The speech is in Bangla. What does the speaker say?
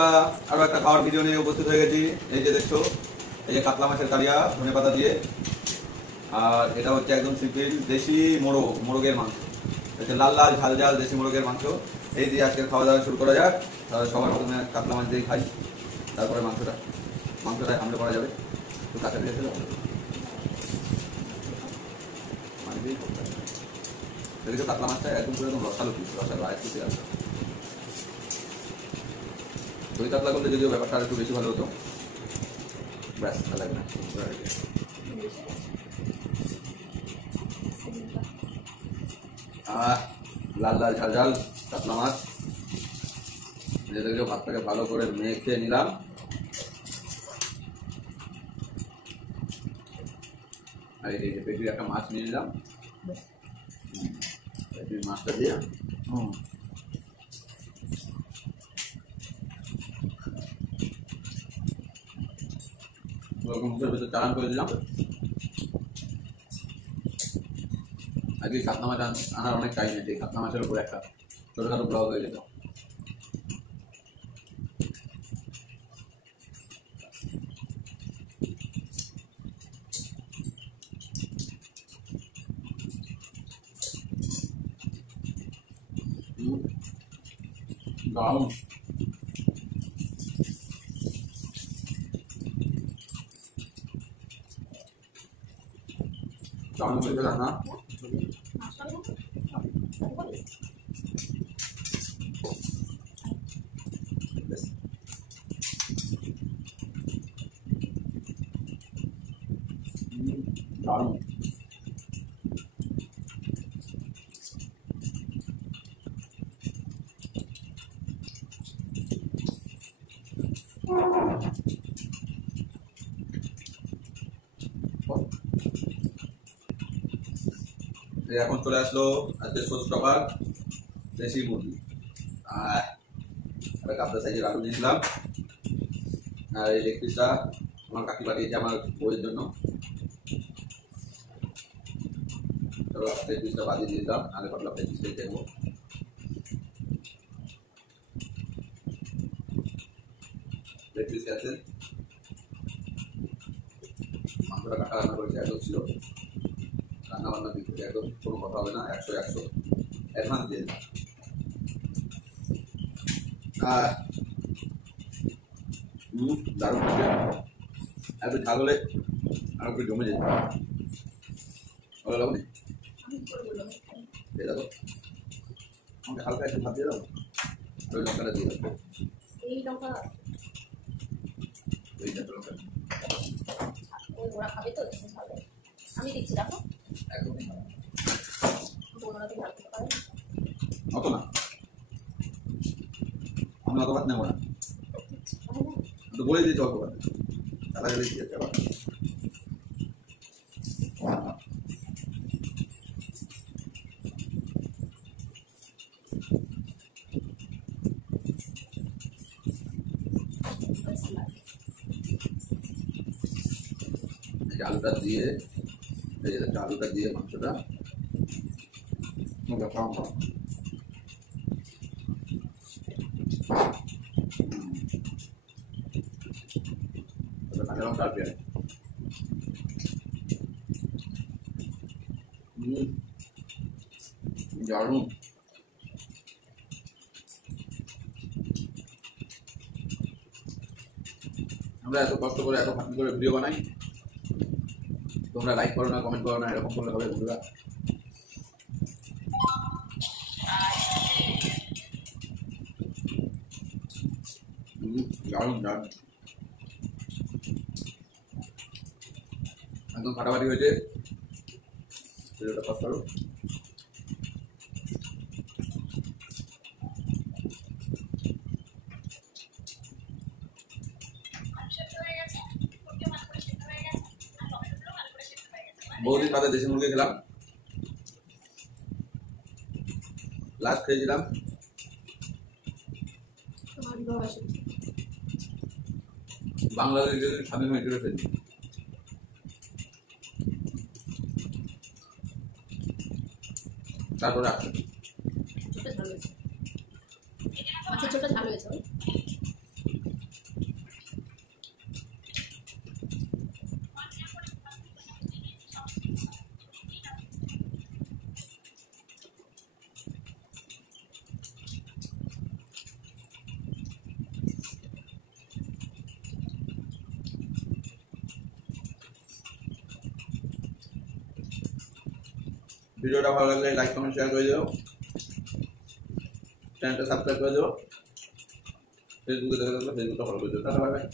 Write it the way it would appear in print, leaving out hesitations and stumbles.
বন্ধুরা, আরো একটা খাওয়ার ভিডিও নিয়ে উপস্থিত হয়ে গেছি। এই যে দেখছো, এই যে কাতলা মাছের কালিয়া ধনে পাতা দিয়ে, আর এটা হচ্ছে একদম সিম্পল দেশি মোরগের মাংস। হচ্ছে লাল লাল ঝাল ঝাল দেশি মোরগের মাংস। এই দিয়ে আজকের খাওয়া দাওয়া শুরু করা যাক। তাহলে সবার প্রথমে কাতলা মাছ দিয়ে খাই, তারপরে মাংসটা হামলে করা যাবে। একটু কাঁচা দিয়ে দেখো, কাতলা মাছটা একদম পুরো একদম রসালো আজকে আসবে। দই কাতলা করলে যদিও ব্যাপারটা একটু বেশি ভালো হতো, ব্যাস লাগে না। লাল লাল ঝাল ঝাল কাতলা মাছ যেটাকে ভাতটাকে ভালো করে মেখে নিলাম। আর এই যে পেটির একটা মাছ নিয়ে নিলাম, মাছটা দিয়ে মুখের ভেতর চালান করে দিলাম। আজকে কাতলা মাছ আনার অনেক টাইম আছে। কাতলা মাছের উপর একটা ছোটখাটো ব্লগ হয়ে যেত। দারুণ। দারুণ হয়েছে রান্না। দারুণ। এখন চলে আসলো আজকে ষষ্ঠ খাবার, দেশি মুরগি। আর কাপড় সাইজের আলু দিয়েছিলাম। আর এই লেগ পিসটা আমার কাকি পাঠিয়েছে আমার বইয়ের জন্য। চলো লেগ পিসটা বাজিয়ে দিয়ে দিলাম, আগে পাতলা লেগ পিসটাই দেখবো। লেগ পিস আছে, মাংসটা কাটা রান্না করেছে, একদম ছিল রান্না বান্নার দিক থেকে একদম কোনো কথা হবে না। 100 অ্যাডভান্স দিয়ে দিলাম। দারুণ হচ্ছে। এত ঝাল হলে আর একটু জমে যেত। ভালো লাগবে দিয়ে দেবো, আমাকে হালকা একটু ভাত দিয়ে দাও। ওই লঙ্কাটা দিয়ে দেবো, এই লঙ্কা আমি দিচ্ছি। দেখো একদমই অত না, আমি অত ভাত নেবো না, তো বলে দিয়েছি অত ভাত চালা গেলে দিয়ে আবার। আলুটা দিয়ে আলুটা দিয়ে মাংসটা কাঁচা লঙ্কা আর পেঁয়াজ। দারুণ। আমরা এত কষ্ট করে এত খাটনি করে ভিডিও বানাই, তোমরা লাইক করো না, কমেন্ট করো না, এরকম করলে হবে বন্ধুরা। দারুণ দারুণ, একদম ফাটাফাটি হয়েছে। ভিডিওটা পাস করো। বহুদিন বাদে দেশি মুরগি খেলাম। লাস্ট খেয়েছিলাম বাংলাদেশ স্বাধীন হয়েছিল সেদিন। তারপরে আসছে মাছের ঝোলটা ঝাল হয়েছে। ভিডিওটা ভালো লাগলে লাইক কমেন্ট শেয়ার করে দিও, চ্যানেলটা সাবস্ক্রাইব করে দিও, ফেসবুকে দেখে থাকলে ফেসবুকটা ফলো করে দিও। Tata bye bye.